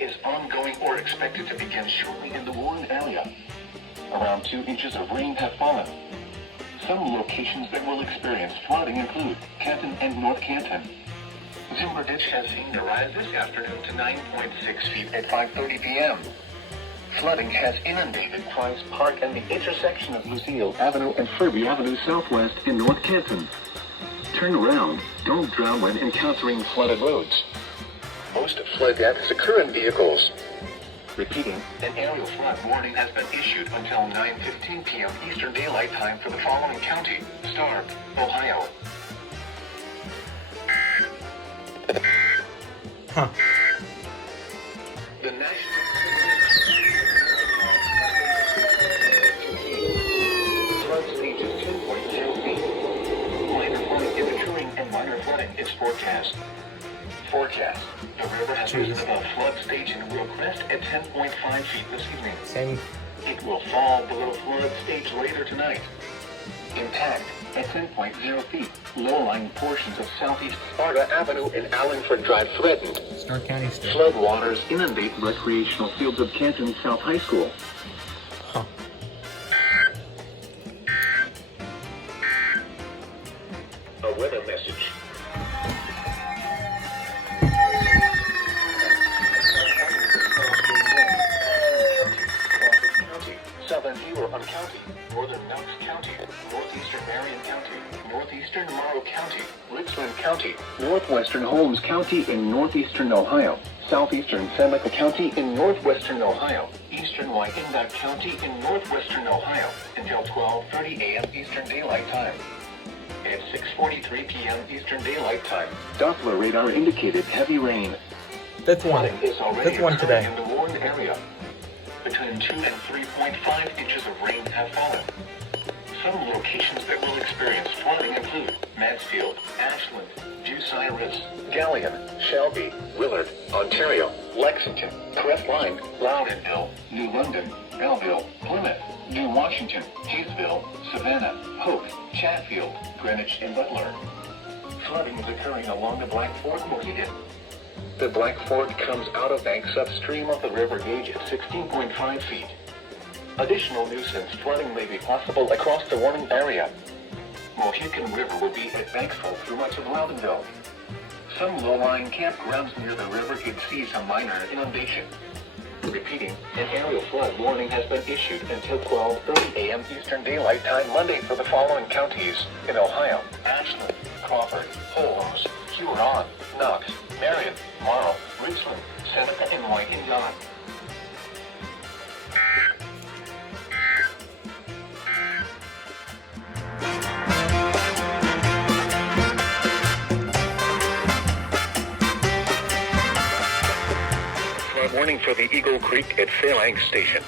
is ongoing or expected to begin shortly in the warned area. Around 2 inches of rain have fallen. Some locations that will experience flooding include Canton and North Canton. Zimber Ditch has seen a rise this afternoon to 9.6 feet at 5:30 p.m. Flooding has inundated Price Park and the intersection of Lucille Avenue and Furby Avenue Southwest in North Canton. Turn around. Don't drown when encountering flooded roads. Most flood deaths occur in vehicles. Repeating, an aerial flood warning has been issued until 9:15 p.m. Eastern Daylight Time for the following county: Stark, Ohio. Huh. The national flood stage is 10.0 feet. Minor flooding is occurring and minor flooding is forecast. Forecast. The river has risen above flood stage and will crest at 10.5 feet this evening. Same. It will fall below flood stage later tonight. Intact at 10.0 feet. Low-lying portions of southeast Sparta Avenue and Allenford Drive threatened. Stark County still. Flood waters inundate recreational fields of Canton South High School. Huh. A weather message. Southern Huron County, Northern Knox County, Northeastern Marion County, Northeastern Morrow County, Richland County, Northwestern Holmes County in Northeastern Ohio, Southeastern San Michael County in Northwestern Ohio, Eastern Wyandotte County in Northwestern Ohio, until 12:30 a.m. Eastern Daylight Time. At 6:43 p.m. Eastern Daylight Time, Doppler radar indicated heavy rain. That's one. Flooding is already That's one occurring today. in the warned area. Between 2 and 3.5 inches of rain have fallen. Some locations that will experience flooding include Mansfield, Ashland, Bucyrus, Galion, Shelby, Willard, Ontario, Lexington, Crestline, Loudonville, New London, Belleville, Plymouth, New Washington, Hayesville, Savannah, Hope, Chatfield, Greenwich, and Butler. Flooding is occurring along the Black Fork Mohegan. The Black Fork comes out of banks upstream of the river gauge at 16.5 feet. Additional nuisance flooding may be possible across the warning area. Mohican River will be at bank full through much of Loudonville. Some low-lying campgrounds near the river could see some minor inundation. Repeating, an aerial flood warning has been issued until 12:30 a.m. Eastern Daylight Time Monday for the following counties in Ohio: Ashland, Crawford, Holmes, Huron, Knox, Marion, Morrow, Richland, Seneca, and Wyandotte. Flood warning for the Eagle Creek at Phalanx Station.